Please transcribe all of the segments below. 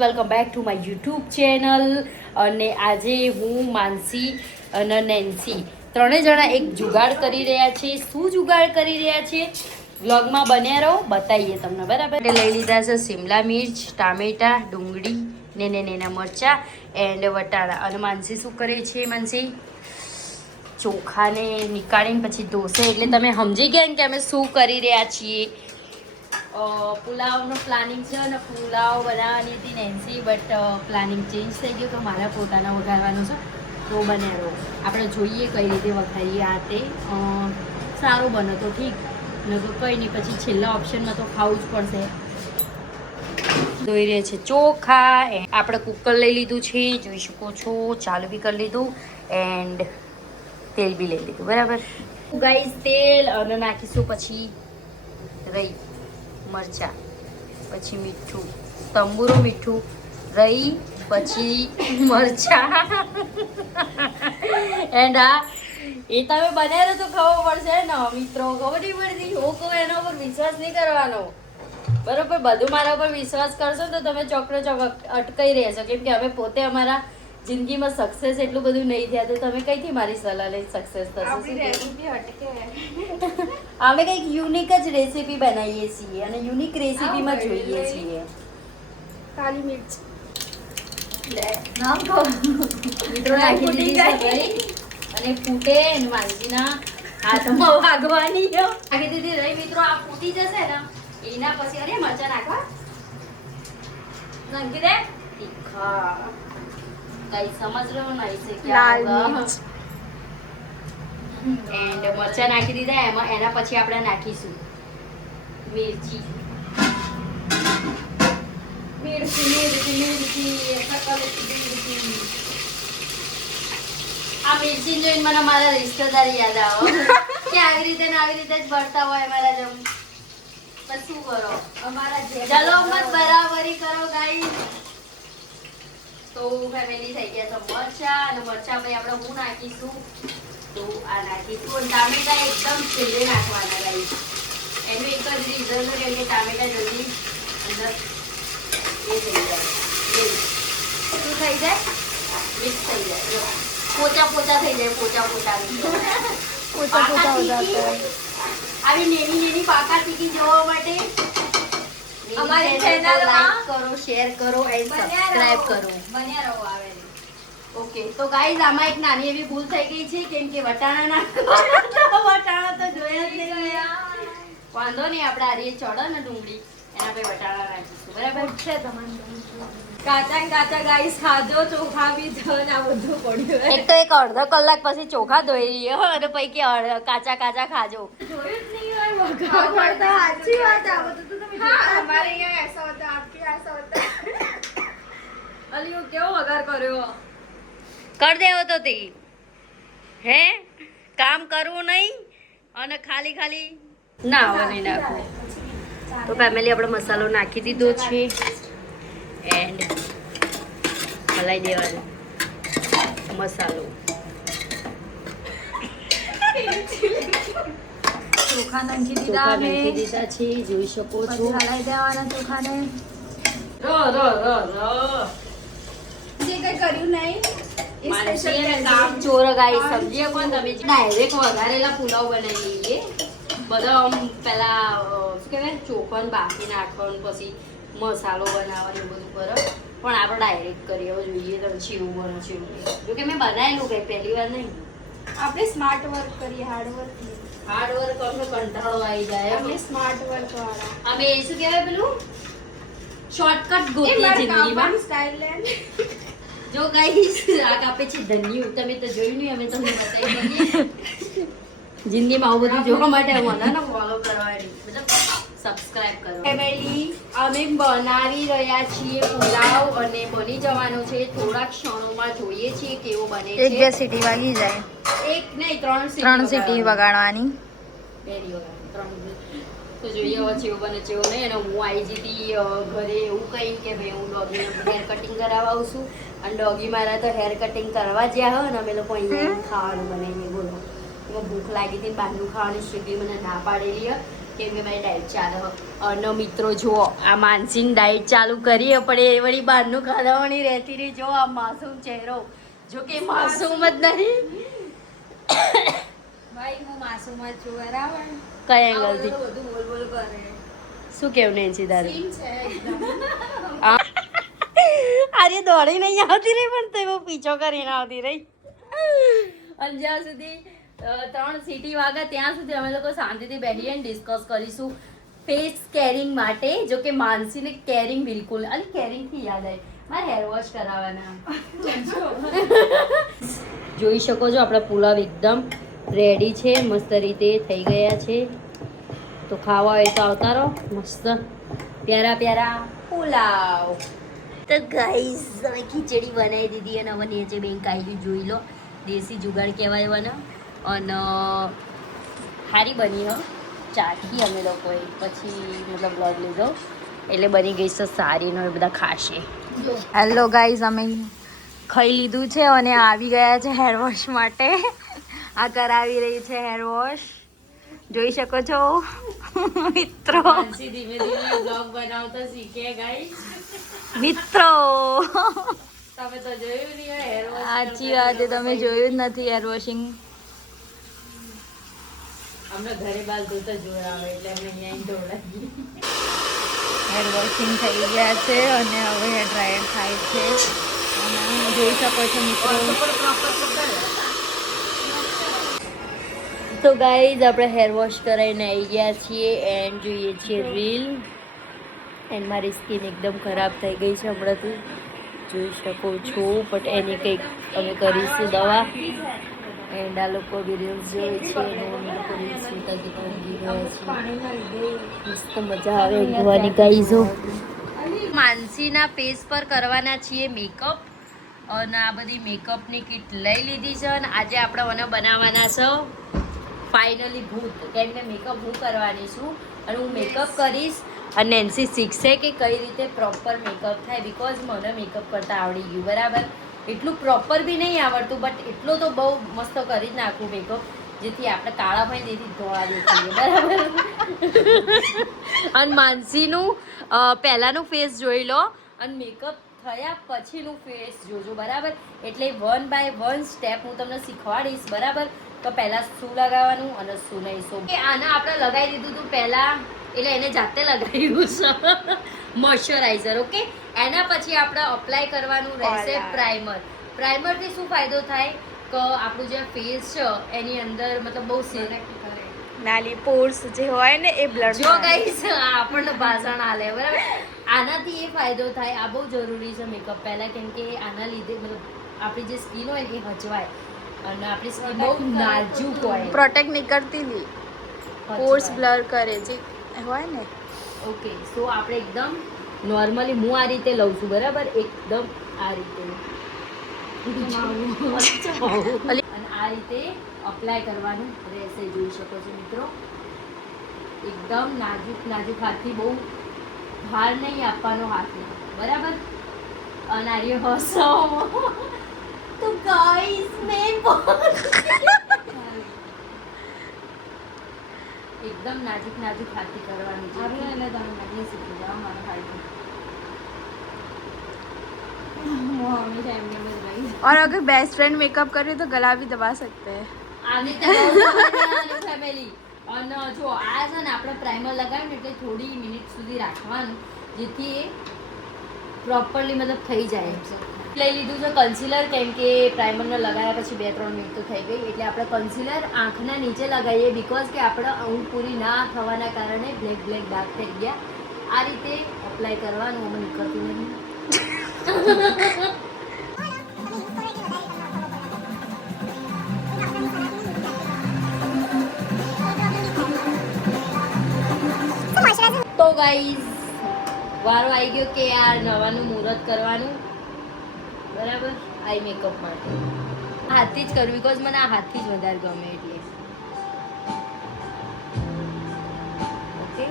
Welcome back to my YouTube channel. અને આજે હું માનસી અને નેન્સી ત્રણેય જણા એક જુગાડ કરી રહ્યા છે. શું જુગાડ કરી રહ્યા છે વ્લોગમાં બન્યા રહો, બતાવીએ તમને. બરાબર, લઈ લીધા છે શિમલા મિર્ચ, ટામેટા, ડુંગળી ને નેના મરચા એન્ડ વટાણા. અને માનસી શું કરે છે? માનસી ચોખાને નીકાળીને પછી ધોશે. એટલે તમે સમજી ગયા ને કે અમે શું કરી રહ્યા છીએ. પુલાવનો પ્લાનિંગ છે અને પુલાવ બનાવવાની હતી નેન્સી, બટ પ્લાનિંગ ચેન્જ થઈ ગયો તો મારા પોતાના વઘારવાનો છે. તો બને રહો, આપણે જોઈએ કઈ રીતે વઘારીએ. આ તે સારું બને તો ઠીક, ન તો કંઈ નહીં, પછી છેલ્લા ઓપ્શનમાં તો ખાવું જ પડશે. ધોઈ રહ્યા છે ચોખા. આપણે કુકર લઈ લીધું છે, જોઈ શકો છો. ચાલુ બી કરી લીધું એન્ડ તેલ બી લઈ લીધું. બરાબર ગાઈસ, તેલ અને નાખીશું પછી રહી મરચા, પછી મીઠું, તંબુરો મીઠું, રહી, પછી મરચા એન્ડ આ એ તમે બનાવ્યો તો ખબર પડશે ને મિત્રો. ખબર નહીં પડતી, હું કહું એના ઉપર વિશ્વાસ નહીં કરવાનો. બરોબર, બધું મારા ઉપર વિશ્વાસ કરશો તો તમે ચોકડો ચોક અટકાઈ રહેશો. કેમ કે અમે પોતે અમારા જિંદગીમાં સક્સેસ એટલું બધું નહીં થયા, તો તમે કઈથી મારી સલાહ લઈ સક્સેસ થશે? અમે કંઈક યુનિક જ રેસીપી બનાવીએ છીએ અને યુનિક રેસીપીમાં જોઈએ છીએ. કાલી મિર્ચ મિત્રો નાખી દીધી છે અને ફૂટે અને માનસીના હાથમાં વાગવાની નાખી દીધી રહી. મિત્રો આ ફૂટી જશે ને એના પછી અરે મરચા નાખવા નાખી દે. તીખા કઈ સમજ રહ્યો નહીં છે કે એન્ડ મરચા નાખી દીધા. એમાં એના પછી આપણે નાખીશું મિર્ચી. મિર્ચી મિર્ચી મિર્ચી આ મિર્ચી જોઈને મને મારા રિશ્તેદાર યાદ આવે કે આવી રીતે ને આવી રીતે જ ભરતા હોય મારા જમ. પણ શું કરો, અમારા ચલો મત બરાબરી કરો ગાઈસ. તો ફેમિલી થઈ ગયા છે મરચા, અને મરચા પછી આપણે હું નાખીશું તો આ નાખીશું. અને ટામેટા એકદમ છેલ્લે નાખવાના ગાઈસ. એનું એક જ રીઝન છે કે ટામેટા જલ્દી અંદર એ થઈ જાય, શું થઈ જાય, મિક્સ થઈ જાય, પોચા પોચા થઈ જાય, પોચા પોચા પોચા પોચા હો જાતા હૈ. આવી નેની નેની પાકા તીખી જોવા માટે અમારી ચેનલ લાઈક કરો, શેર કરો એન્ડ સબસ્ક્રાઇબ કરો. બન્યા રહો આવે. ઓકે, તો ગાઈઝ આમાં એક નાની એવી ભૂલ થઈ ગઈ છે, કેમ કે વટાણા વટાણા તો જોયા જ નહીં. વાંધો નહીં, આપણે આ રીત ચડે ને ડુંગળી એના પર વટાણા નાખીશું. બરાબર છે તમારે કાચા કાચા ગાઈસ ખાજો, ચોખા બી ધન આ બધું પડ્યું. એક તો એક અડધો કલાક પછી ચોખા ધોઈ રહ્યો અને પછી કાચા કાચા ખાજો. જોયું જ નહીં હોય વઘાર પડતા. સાચી વાત, આ બધું તો તમે हमारे यहाँ ऐसा होता है, आपके यहाँ ऐसा होता है. અલિયો કેવો વઘાર કર્યો? કર દેવો તો તે હે કામ કરવું નહીં અને ખાલી ખાલી ના હવે નહીં નાખવું. તો ફેમિલી આપણે મસાલો નાખી દીધો છે એન્ડ હલાઈ દેવાનો મસાલો. ચોખા નાખી દીધા છે, જોઈ શકો છો. હલાઈ દેવાના ચોખાને. જે કઈ કર્યું નહીં કામ ચોર ગાઈ સમજી શકો ને તમે. ડાયરેક્ટ વઘારેલા પુલાવ બનાવી લઈએ. બધા આમ પેલા શું કહેવાય ચોખા બાફી નાખવાનું, પછી મસાલો બનાવવાનું બધું કરો. પણ આપણે ડાયરેક્ટ કરીએ. હવે જોઈએ તમે ચેવું બનો છે. જો કે મેં બનાવેલું કઈ પહેલી વાર નહીં. આપણે સ્માર્ટ વર્ક કરીએ, હાર્ડ વર્ક નહીં. હાર્ડ વર્ક કરશો કંટાળો આવી જાય. અમે સ્માર્ટ વર્ક વાળા. અમે શું કહેવાય પેલું શોર્ટકટ એ ગોતીએ મારી જિંદગીમાં. કામની સ્ટાઇલ લે. જો ગાઈસ રાગ આપે છે ધન્યુ, તમે તો જોયું નહીં, અમે તમને બતાવી દઈએ. જિંદગીમાં આવું બધું જોવા માટે મને ને ફોલો કરવાની, મતલબ સબસ્ક્રાઇબ કરો. ફેમિલી અમે બનાવી રહ્યા છીએ પુલાવ અને બની જવાનો છે. થોડા ક્ષણોમાં જોઈએ છીએ કેવો બને છે. એક બે સીટી વાગી જાય. એક નહીં, ત્રણ સીટી વગાડવાની. પહેલી વગાડ ત્રણ. તો જોઈએ હવે ચેવું બને ચેવું નહીં. અને હું આવી જતી ઘરે એવું કહી કે ભાઈ હું ડોગીને હેર કટિંગ કરાવવા આવું છું. અને ડોગી મારા તો હેર કટિંગ કરવા જ્યાં હોય ને અમે લોકો અહીંયા ખાવાનું બનાવીએ. બોલો એમાં ભૂખ લાગી હતી બહારનું ખાવાની સ્ટ્રિક્ટલી મને ના પાડેલી કેમ કે મારી ડાયટ ચાલે અને મિત્રો જુઓ આ માનસીન ડાયટ ચાલુ કરીએ પણ એ વળી બહારનું ખાવાની રહેતી રહી જો આ માસૂમ ચહેરો જો કે માસૂમ જ નહીં ભાઈ હું માસૂમ જ છું બરાબર કઈ એંગલથી બધું બોલ બોલ કરે શું કેવું નેન્સી તારું સીન છે એકદમ. આજે દોડી નહીં આવતી રહી પણ તો એવો પીછો કરીને આવતી રહી અને જ્યાં સુધી 3 સીટી વાગે ત્યાં સુધી અમે લોકો શાંતિથી બેસીએ અને ડિસ્કસ કરીશું ફેસ કેરિંગ માટે જો કે માનસીને કેરિંગ બિલકુલ અને કેરિંગથી યાદ આવી મારે હેર વોશ કરાવવાના જોઈ શકો છો આપણા પુલાવ એકદમ રેડી છે મસ્ત રીતે થઈ ગયા છે તો ખાવા હોય તો આવતા રહો મસ્ત પ્યારા પ્યારા પુલાવ તો ગાઈસ અમે ખીચડી બનાવી દીધી અને હવે નીચે બેંક આવી ગયું જોઈ લો દેશી જુગાડ કહેવાય એવાના અને સારી બની હો ચાખી અમે લોકોએ પછી મતલબ બ્લોગ લીધો એટલે બની ગઈ છે સારી ને બધા ખાશે હેલો ગાઈઝ અમે ખાઈ લીધું છે અને આવી ગયા છે હેર વોશ માટે આ કરાવી રહી છે હેર વોશ જોઈ શકો છો મિત્રો ધીમે ધીમે બ્લોગ બનાવતા શીખે ગાઈસ મિત્રો તમે તો જોયું નહીં હેર વોશ સાચી વાત છે તમે જોયું જ નથી હેર વોશિંગ અમને ઘરે બાલ ધોતા જોર આવે એટલે અમે અહીંયા દોડાવી હેર વોશિંગ થઈ ગયા છે અને હવે હેર ડ્રાયર થાય છે અને જોઈ શકો છો મિત્રો તો ગાઈઝ આપણે હેર વોશ કરાવીને આવી ગયા છીએ એન્ડ જોઈએ છીએ રીલ એન્ડ મારી સ્કિન એકદમ ખરાબ થઈ ગઈ છે હમણાંથી જોઈ શકો છો બટ એની કંઈક અમે કરીશું દવા એન્ડ આ લોકો બી રીલ્સ જોઈ છે અને અમે લોકો રીલ્સ જોતા જોતા ઊંઘી ગયા છીએ મસ્ત મજા આવે ઊંઘવાની ગાઈઝો માનસીના ફેસ પર કરવાના છીએ મેકઅપ અને આ બધી મેકઅપની કિટ લઈ લીધી છે અને આજે આપણે મને બનાવવાના છે ફાઇનલી ભૂત કેમ કે મેકઅપ હું કરવાની છું અને હું મેકઅપ કરીશ અને નેન્સી શીખશે કે કઈ રીતે પ્રોપર મેકઅપ થાય બિકોઝ મને મેકઅપ કરતાં આવડી ગયું બરાબર એટલું પ્રોપર બી નહીં આવડતું બટ એટલો તો બહુ મસ્ત કરી જ નાખું મેકઅપ જેથી આપણે કાળા હોય તેથી ધોળા દેખાઈએ બરાબર અને માનસીનું પહેલાંનું ફેસ જોઈ લો અને મેકઅપ થયા પછીનું ફેસ જોજો બરાબર એટલે 1 બાય 1 સ્ટેપ હું તમને શીખવાડીશ બરાબર તો પહેલાં શું લગાવવાનું અને શું નહીં શું આને આપણે લગાવી દીધું હતું પહેલાં એટલે એને જાતે લગાવ્યું છે મોઇશ્ચરાઇઝર ઓકે એના પછી આપણે અપ્લાય કરવાનું રહેશે પ્રાઇમર પ્રાઇમરથી શું ફાયદો થાય કે આપણું જે ફેસ છે એની અંદર મતલબ બહુ નાલી પોર્સ જે હોય ને એ બ્લડ જો ગાઈસ આપણને ભાષણ આલે બરાબર આનાથી એ ફાયદો થાય આ બહુ જરૂરી છે મેકઅપ પહેલાં કેમ કે આના લીધે મતલબ આપણી જે સ્કિન હોય ને એ હચવાય અને આપણી સ્કિન બહુ નાજુક હોય પ્રોટેક્ટ નહીં કરતી ની પોર્સ બ્લર કરે જે હોય ને ઓકે સો આપણે એકદમ નોર્મલી હું આ રીતે લઉં છું બરાબર એકદમ આ રીતે અને આ રીતે અપ્લાય કરવાનું રહેશે જોઈ શકો છો મિત્રો એકદમ નાજુક નાજુક હાથથી બહુ ભાર નહીં આપવાનો હાથને બરાબર અને આ રહ્યો હસો તો ગાઈસ મેં એકદમ નાજુક નાજુક હાથથી કરવાનું છે આવી એટલે તમે મને શીખી જાઓ મારા ભાઈ और अगर बेस्ट फ्रेंड मेकअप करे तो गला भी दबा सकते हैं આની તો ફેમિલી અને જો આ છે ને આપણે પ્રાઇમર લગાવ્યું ને એટલે થોડી મિનિટ સુધી રાખવાનું જેથી એ પ્રોપરલી મતલબ થઈ જાય લઈ લીધું છે કન્સીલર કેમ કે પ્રાઇમરને લગાવ્યા પછી 2-3 મિનિટ તો થઈ ગઈ એટલે આપણે કન્સીલર આંખના નીચે લગાવીએ બિકોઝ કે આપણે ઊંઘ પૂરી ના થવાના કારણે બ્લેક ડાર્ક થઈ ગયા આ રીતે અપ્લાય કરવાનું અમે નીકળતું નહીં તો ગાઈઝ વારો આવી ગયો કે આ નવાનું મુહૂર્ત કરવાનું બરાબર આઈ મેકઅપ માટે હાથથી જ કરું બિકોઝ મને આ હાથથી જ વધારે ગમે એટલે ઓકે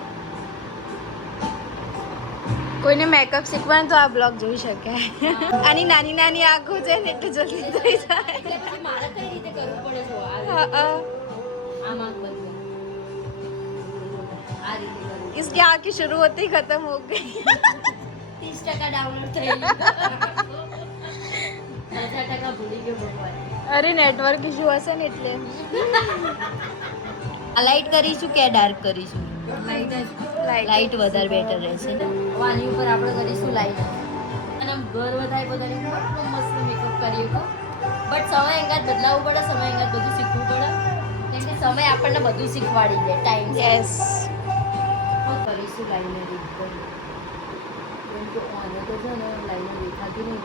કોઈને મેકઅપ શીખવાનું તો આ બ્લોગ જોઈ શકાય આની નાની નાની આંખો છે ને એટલે જલ્દી થઈ જાય એટલે પછી મારે કઈ રીતે કરવું પડે જો હા, આમાં બંધ કર. આ રીતે કરું. इसकी आँख की शुरू होते ही खत्म हो गई 30% ડાઉનલોડ થઈ ગયું. 50% ભૂલી ગયો ભગવાન. અરે નેટવર્ક ઇશ્યુ હશે ને એટલે આ લાઈટ કરીશું કે ડાર્ક કરીશું? લાઈટ લાઈટ વધારે બેટર રહેશે. આની ઉપર આપણે કરીશું લાઈટ. અને આમ ઘર વધારે બધાને મસ્ત મેકઅપ કરીએ તો બટ સમય અંગાત બદલાવવું પડે, સમય અંગાત બધું શીખવું પડે. કેમ કે સમય આપણને બધું શીખવાડી દે ટાઈમ. યસ કરીશું લાઈનર એકદમ. કેમ કે આને તો છે ને લાઈનર દેખાતી નહીં.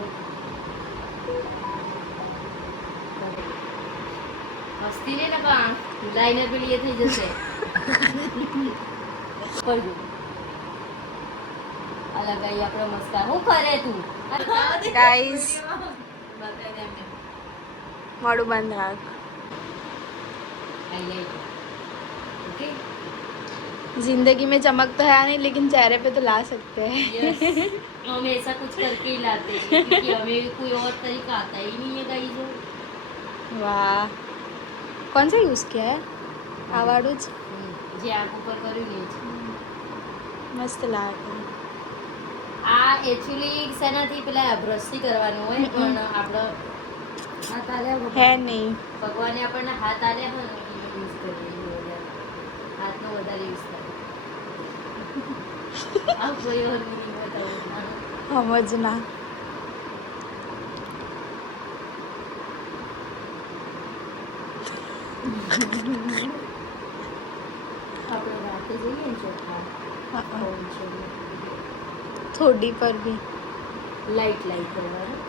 હસ્તી નહીં ને પણ લાઈનર પેલી એ થઈ જશે. કરજો આ લગાઈ આપણે મસ્કાર. હું કરે તું गाइस મોડું બંધ રાખ ओके जिंदगी में चमक तो है नहीं लेकिन चेहरे पे तो ला सकते हैं यस हम ऐसा कुछ करके ही लाते हैं क्योंकि हमें कोई और तरीका आता ही नहीं है गाइस. वाह कौन सा यूज़ किया है આ વાળું જ જે આંખ ઉપર કર્યું ને જ. મસ્ત લાગે આ એકચ્યુઅલી શેનાથી પેલા બ્રશથી કરવાનું હોય પણ આપણે હાથ આલ્યા હે નહીં ભગવાને આપણને હાથ આલ્યા હોય ને યુઝ કરીએ વધારે. હાથનો વધારે યુઝ કરે. આ કોઈ ઓર નહીં બતાવું. સમજના આપણે રાતે જઈએ ને ચોખા થોડી પર भी લાઈટ લાઈટ કરવાનું.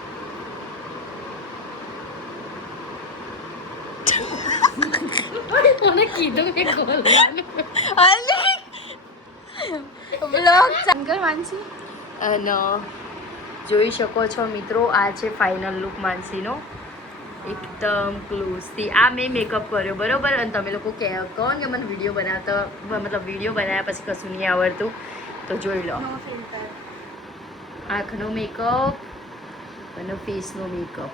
મને કીધું કે ખોલવાનું. બ્લોગ શંકર માનસી અને જોઈ શકો છો મિત્રો, આ છે ફાઇનલ લુક માનસીનો એકદમ ક્લોઝથી. આ મેં મેકઅપ કર્યો બરોબર. અને તમે લોકો કહો કે મને વિડીયો બનાવતા મતલબ વિડીયો બનાવ્યા પછી કશું નહીં આવડતું તો જોઈ લો. आँखों मेकअप और फेस नो मेकअप.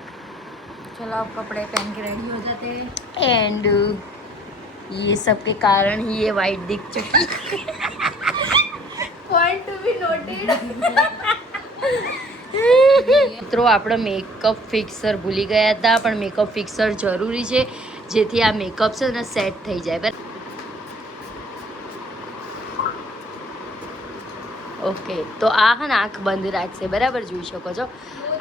चलो अब कपड़े पहन के रेडी हो जाते हैं एंड ये सब के कारण ही ये वाइट दिख चुकी. पॉइंट टू बी नोटेड મિત્રો આપણે મેકઅપ ફિક્સર ભૂલી ગયા હતા, પણ મેકઅપ ફિક્સર જરૂરી છે જેથી આ મેકઅપ છે ને સેટ થઈ જાય. ओके तो आ है आँख बंद રાખશે બરાબર. જોઈ શકો છો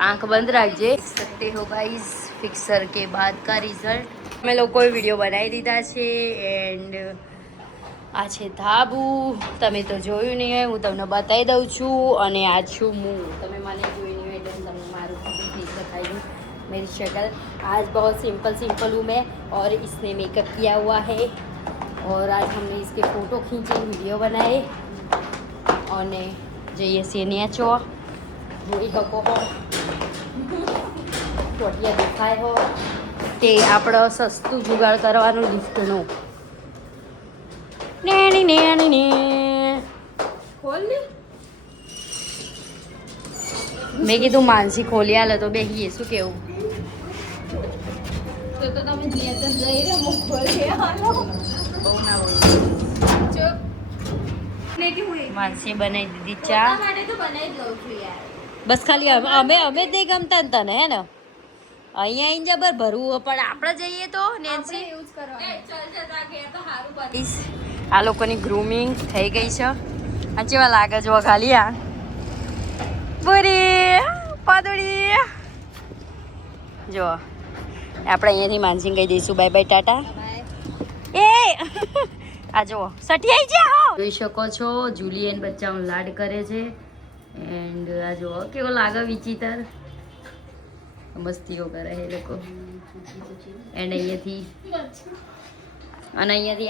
આંખ બંધ રાખજે. सकते हो गाइस फिक्सर के बाद का रिजल्ट. અમે લોકોએ વિડીયો બનાવી દીધા છે એન્ડ આ છે ધાબુ. તમે તો જોયું નહીં હોય, હું તમને બતાવી દઉં છું. અને આ છું હું. તમે મને જોઈ નહીં હોય એટલે હું તમને મારું ફેસ दिखाई दूँ. मेरी शक्ल आज बहुत सिंपल सिंपल हूँ मैं और इसने मेकअप किया हुआ है और आज हमने इसके फ़ोटो खींचे, वीडियो बनाए અને જઈએ છીએ નેચો. જોઈ શકો હો ચોટિયા દેખાય હો તે આપણો સસ્તું જુગાડ કરવાનું લિફ્ટનું. નેણી નેણી ને खोल ली મેં કીધું માનસી ખોલી આલે તો બેહીએ. શું કેવું? तो તમે દિયા તો જઈ રે મો ખોલ કે હાલો બહુ ના હોય. ચૂપ ને કે હું માનસી બનાવી દીધી ચા. માટે તો બનાવી દઉં છું યાર. બસ ખાલી અમે જ નહીં ગમતા ને તને હે ને. અહીંયા આવીને જબર ભરવું પણ આપણે જઈએ તો નેન્સી યુઝ કરવાનું ચલ જતા ગયા તો સારું બને. આ લોકોની ગ્રૂમિંગ થઈ ગઈ છે. આ કેવા લાગે જો ખાલી આ બુરી પાદુડી. જો આપણે અહીંયાથી માનસિંહ કહી દઈશું બાય બાય ટાટા. એ આ જો સટિયાઈ જાઓ. જોઈ શકો છો જુલિયન બચ્ચાઓનો લાડ કરે છે એન્ડ આ જો કેવો લાગે વિચિત્ર મસ્તીઓ કરે એ લોકો. એન્ડ અહીંયાથી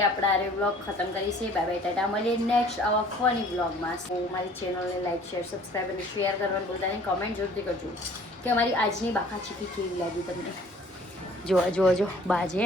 આપણે આ વ્લોગ ખતમ કરીશું. Bye bye Tata. મળીએ નેક્સ્ટ આવા ફની વ્લોગમાં. તો મારી ચેનલને લાઈક શેર સબસ્ક્રાઈબ અને શેર કરવાનું ભૂલતા નહીં. કમેન્ટ જરૂરથી કરજો કે અમારી આજની બાકા ચીકી કેવી લાગી તમને. જો બાજે